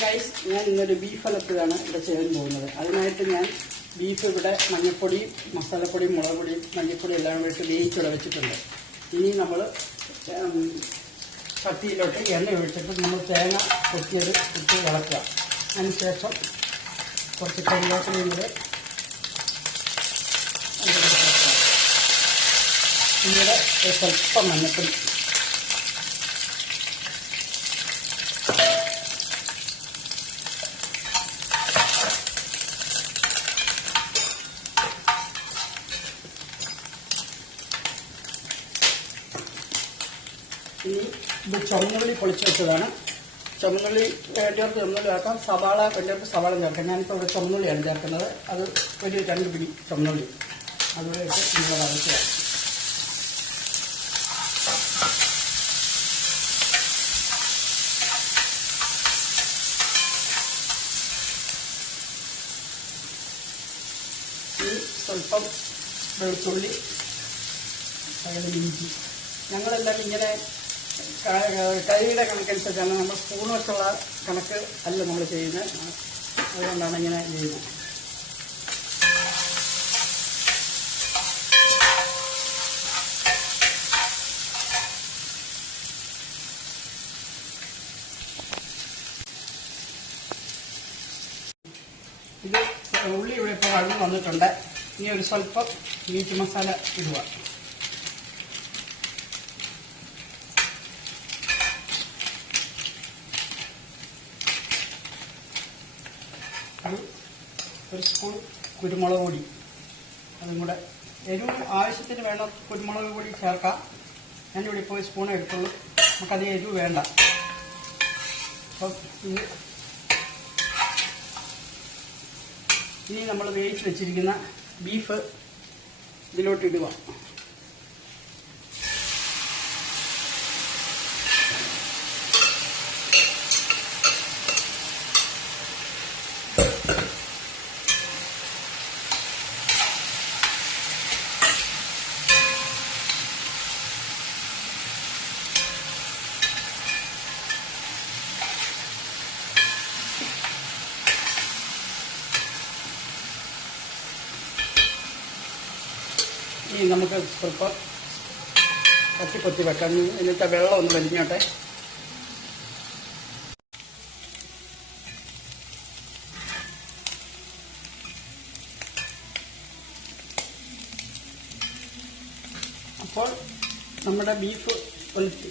Guys, ഞാൻ ഇന്നൊരു beef അലക്കുകയാണ് ഇവിടെ ചെയ്യാൻ പോകുന്നത്. അതിനായിട്ട് ഞാൻ ബീഫ് ഇവിടെ മഞ്ഞൾപ്പൊടിയും മസാലപ്പൊടിയും മുളക് പൊടിയും മഞ്ഞൾപ്പൊടിയും എല്ലാം കൂടി ഇട്ട് വേവിച്ചുള്ള വെച്ചിട്ടുണ്ട്. ഇനി നമ്മൾ ചട്ടിയിലോട്ട് എണ്ണ ഒഴിച്ചിട്ട് നമ്മൾ തേങ്ങ കൊത്തിയത് ഇട്ട് ഇളക്കുക. അതിനുശേഷം കുറച്ച് കരിവേപ്പിലയും കൂടെ പിന്നീട് സ്വല്പം മഞ്ഞൾപ്പൊടി, ഇനി ഇത് ചുവന്നുള്ളി പൊളിച്ച് വെച്ചതാണ്. ചുവന്നുള്ളി വേണ്ടിയവർക്ക് ചുവന്നുള്ളി ആക്കാം, സവാള വേണ്ടിയവർക്ക് സവാള ചേർക്കാം. ഞാനിപ്പോൾ ഇവിടെ ചുവന്നുള്ളിയാണ് ചേർക്കുന്നത്. അത് ഒരു 2 പിടി ചുവന്നുള്ളി അതുപോലെ ഇട്ട് നമ്മൾ വരയ്ക്കുക. ഇനി സ്വല്പം വെളുത്തുള്ളി, ഇഞ്ചി. ഞങ്ങളെല്ലാം ഇങ്ങനെ കൈയുടെ കണക്കനുസരിച്ചാണ്, നമ്മൾ സ്പൂൺ വെച്ചുള്ള കണക്ക് അല്ല നമ്മൾ ചെയ്യുന്നത്. അതുകൊണ്ടാണ് ഇങ്ങനെ ചെയ്യുന്നത്. ഇത് ഉള്ളി ഇവിടെ ഇപ്പോൾ വഴന്ന് വന്നിട്ടുണ്ട്. ഇനി ഒരു സ്വല്പം മീറ്റ് മസാല ഇടുക. ഒരു സ്പൂൺ കുരുമുളക് പൊടി, അതും കൂടെ എരിവ് ആവശ്യത്തിന് വേണം. കുരുമുളക് പൊടി ചേർക്കാം. ഞാനിവിടെ ഇപ്പോൾ ഒരു സ്പൂൺ എടുത്തുള്ളൂ, നമുക്കത് എരിവ് വേണ്ട. അപ്പം ഇനി നമ്മൾ വേവിച്ച് വെച്ചിരിക്കുന്ന ബീഫ് ഇതിലോട്ട് ഇടുക. ഇനി നമുക്ക് സ്വല്പം കൊത്തി വെക്കാം. എന്നിട്ട് വെള്ളം ഒന്ന് വലിഞ്ഞോട്ടെ. അപ്പോൾ നമ്മുടെ ബീഫ് ഒലിച്ചു.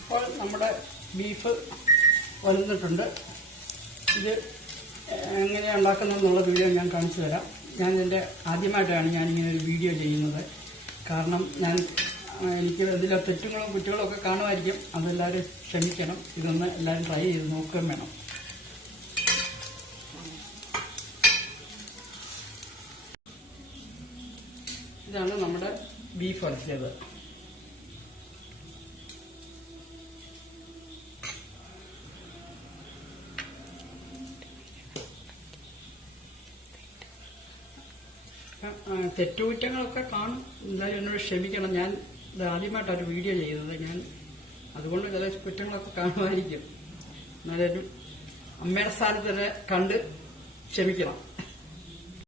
ഇപ്പോൾ നമ്മുടെ ബീഫ് വന്നിട്ടുണ്ട്. ഇത് എങ്ങനെയാണ് ഉണ്ടാക്കുന്നതെന്നുള്ള വീഡിയോ ഞാൻ കാണിച്ചു തരാം. ആദ്യമായിട്ടാണ് ഞാനിങ്ങനെ ഒരു വീഡിയോ ചെയ്യുന്നത്. കാരണം എനിക്ക് ഇതിലെ തെറ്റുകളും കുറ്റങ്ങളും ഒക്കെ കാണുമായിരിക്കും. അതെല്ലാവരും ക്ഷമിക്കണം. ഇതൊന്ന് എല്ലാവരും ട്രൈ ചെയ്ത് നോക്കുകയും വേണം. ഇതാണ് നമ്മുടെ ബീഫ് ഉടച്ചത്. തെറ്റുകുറ്റങ്ങളൊക്കെ കാണും. എന്തായാലും എന്നോട് ക്ഷമിക്കണം. ഞാൻ ഇത് ആദ്യമായിട്ടൊരു വീഡിയോ ചെയ്തത്. അതുകൊണ്ട് ചില കുറ്റങ്ങളൊക്കെ കാണുമായിരിക്കും. എന്നാലും അമ്മയുടെ സ്ഥാനത്ത് തന്നെ കണ്ട് ക്ഷമിക്കണം.